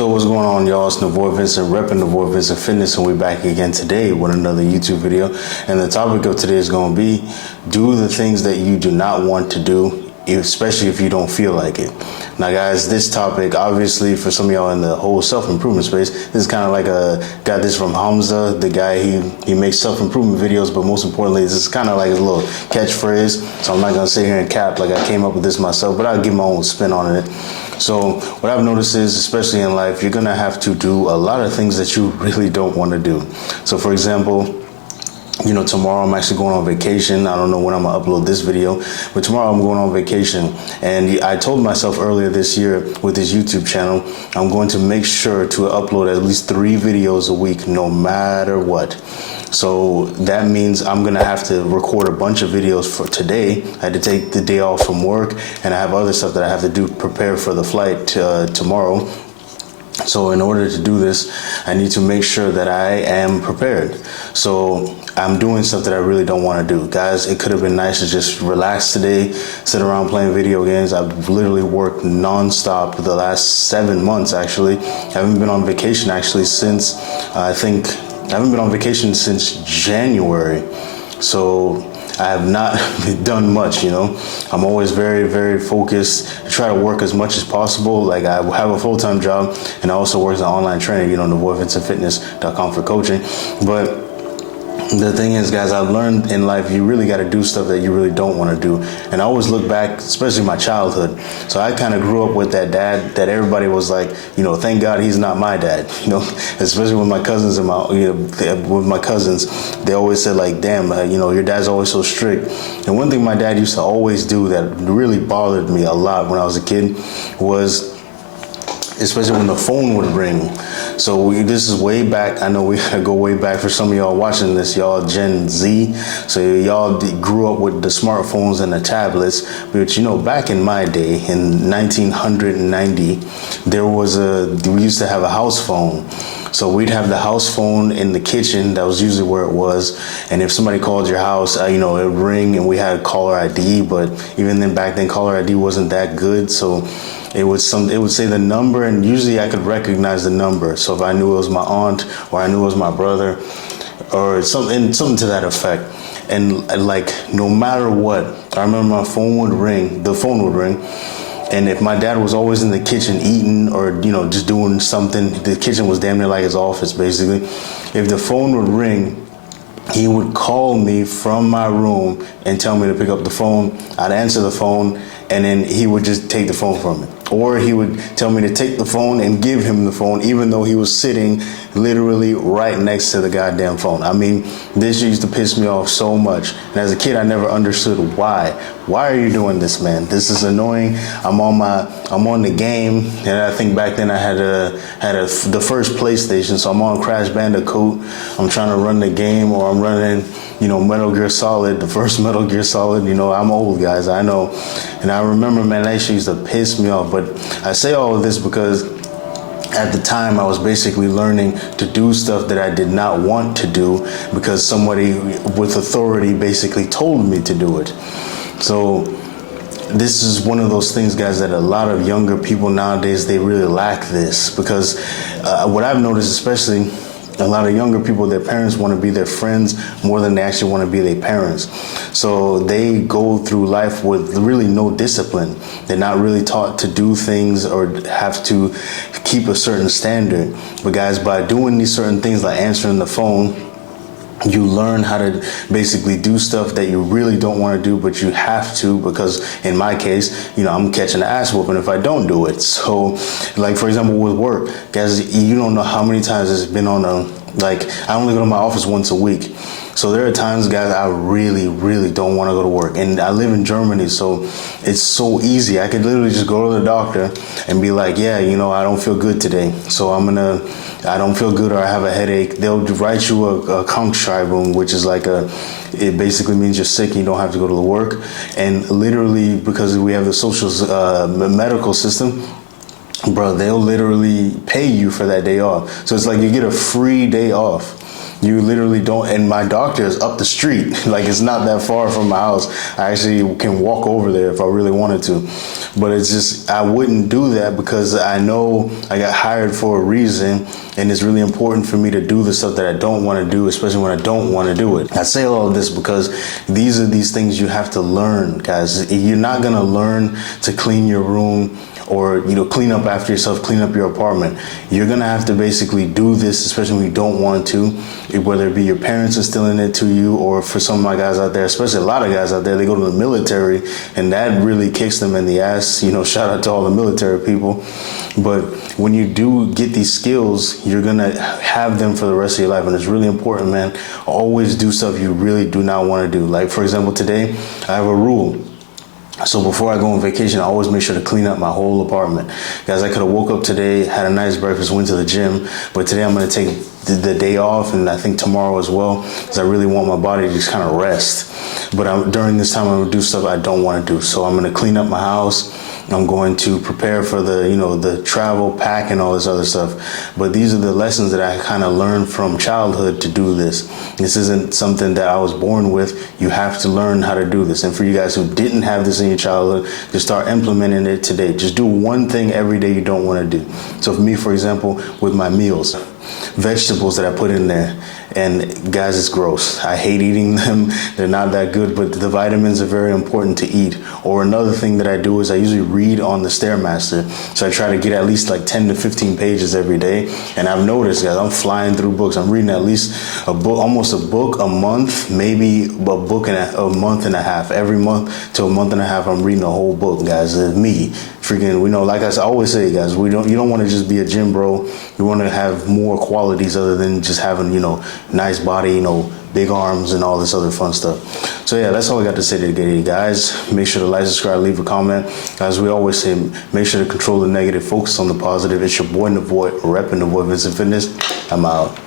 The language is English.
So what's going on, y'all? It's Navoy Vincent, repping Navoy Vincent Fitness, and we're back again today with another YouTube video. And the topic of today is going to be, do the things that you do not want to do, especially if you don't feel like it. Now guys, this topic, obviously for some of y'all in the whole self-improvement space, this is kind of like got this from Hamza, the guy, he makes self-improvement videos, but most importantly, this is kind of like his little catchphrase. So I'm not going to sit here and cap like I came up with this myself, but I'll give my own spin on it. So what I've noticed is, especially in life, you're gonna have to do a lot of things that you really don't want to do. So for example, you know, tomorrow I'm actually going on vacation. I don't know when I'm gonna upload this video, but tomorrow I'm going on vacation. And I told myself earlier this year with this YouTube channel, I'm going to make sure to upload at least 3 videos a week, no matter what. So that means I'm gonna have to record a bunch of videos for today. I had to take the day off from work, and I have other stuff that I have to do, prepare for the flight tomorrow. So in order to do this, I need to make sure that I am prepared. So I'm doing stuff that I really don't want to do. Guys, it could have been nice to just relax today, sit around playing video games. I've literally worked non-stop the last 7 months, actually. I haven't been on vacation, actually, since I haven't been on vacation since January. So I have not done much, you know. I'm always very, very focused. I try to work as much as possible. Like, I have a full-time job, and I also work as an online trainer, you know, NavoyVincentFitness.com for coaching. But the thing is, guys, I've learned in life, you really got to do stuff that you really don't want to do. And I always look back, especially my childhood. So I kind of grew up with that dad that everybody was like, you know, thank God he's not my dad, you know, especially with my cousins and with my cousins, they always said like, damn, you know, your dad's always so strict. And one thing my dad used to always do that really bothered me a lot when I was a kid was, especially when the phone would ring. So this is way back. I know we gotta go way back for some of y'all watching this, y'all Gen Z. So y'all grew up with the smartphones and the tablets. But you know, back in my day, in 1990, we used to have a house phone. So we'd have the house phone in the kitchen. That was usually where it was. And if somebody called your house, you know, it would ring, and we had caller ID. But even then, back then, caller ID wasn't that good. So it would say the number, and usually I could recognize the number. So if I knew it was my aunt, or I knew it was my brother, or something to that effect. And like, no matter what, I remember the phone would ring, and if my dad was always in the kitchen eating, or, you know, just doing something, the kitchen was damn near like his office, basically. If the phone would ring, he would call me from my room and tell me to pick up the phone. I'd answer the phone, and then he would just take the phone from me. Or he would tell me to take the phone and give him the phone, even though he was sitting literally right next to the goddamn phone. I mean, this used to piss me off so much. And as a kid, I never understood why. Why are you doing this, man? This is annoying. I'm on the game, and I think back then I had the first PlayStation, so I'm on Crash Bandicoot. I'm trying to run the game, or I'm running, you know, Metal Gear Solid, the first Metal Gear Solid. You know, I'm old, guys, I know. And I remember, man, that shit used to piss me off. But I say all of this because at the time I was basically learning to do stuff that I did not want to do because somebody with authority basically told me to do it. So this is one of those things, guys, that a lot of younger people nowadays, they really lack this, because what I've noticed, especially a lot of younger people, their parents want to be their friends more than they actually want to be their parents. So they go through life with really no discipline. They're not really taught to do things or have to keep a certain standard. But guys, by doing these certain things like answering the phone, you learn how to basically do stuff that you really don't want to do, but you have to, because in my case, you know, I'm catching an ass whooping if I don't do it. So, like, for example, with work, guys, you don't know how many times it's been on I only go to my office once a week. So there are times, guys, I really, really don't want to go to work. And I live in Germany, so it's so easy. I could literally just go to the doctor and be like, yeah, you know, I don't feel good today, so I don't feel good, or I have a headache. They'll write you a Krankschreibung, which is like it basically means you're sick and you don't have to go to the work. And literally, because we have the social medical system, bro, they'll literally pay you for that day off. So it's like you get a free day off. You literally don't, and my doctor is up the street. Like, it's not that far from my house. I actually can walk over there if I really wanted to. But it's just, I wouldn't do that because I know I got hired for a reason, and it's really important for me to do the stuff that I don't want to do, especially when I don't want to do it. I say all of this because these are these things you have to learn, guys. You're not going to learn to clean your room or, you know, clean up after yourself, clean up your apartment. You're gonna have to basically do this, especially when you don't want to, whether it be your parents instilling it to you, or for some of my guys out there, especially a lot of guys out there, they go to the military and that really kicks them in the ass. You know, shout out to all the military people. But when you do get these skills, you're gonna have them for the rest of your life. And it's really important, man. Always do stuff you really do not wanna do. Like, for example, today, I have a rule. So before I go on vacation, I always make sure to clean up my whole apartment. Guys, I could have woke up today, had a nice breakfast, went to the gym, but today I'm going to take the day off, and I think tomorrow as well, because I really want my body to just kind of rest. But during this time, I'm going to do stuff I don't want to do. So I'm going to clean up my house. I'm going to prepare for the travel, pack, and all this other stuff. But these are the lessons that I kind of learned from childhood to do this. This isn't something that I was born with. You have to learn how to do this. And for you guys who didn't have this in your childhood, just start implementing it today. Just do one thing every day you don't want to do. So for me, for example, with my meals, vegetables that I put in there, and guys, it's gross. I hate eating them. They're not that good, but the vitamins are very important to eat. Or another thing that I do is I usually read on the Stairmaster. So I try to get at least like 10 to 15 pages every day. And I've noticed, guys, I'm flying through books. I'm reading at least a book, almost a book a month, maybe a book in a month and a half. Every month to a month and a half, I'm reading a whole book, guys. It's me. Freaking, we know, like I always say, guys, you don't want to just be a gym bro. You want to have more qualities other than just having, nice body, big arms and all this other fun stuff. So yeah, that's all I got to say today, guys. Make sure to like, subscribe, leave a comment. As we always say, make sure to control the negative, focus on the positive. It's your boy Navoy, repping Navoy Vincent Fitness. I'm out.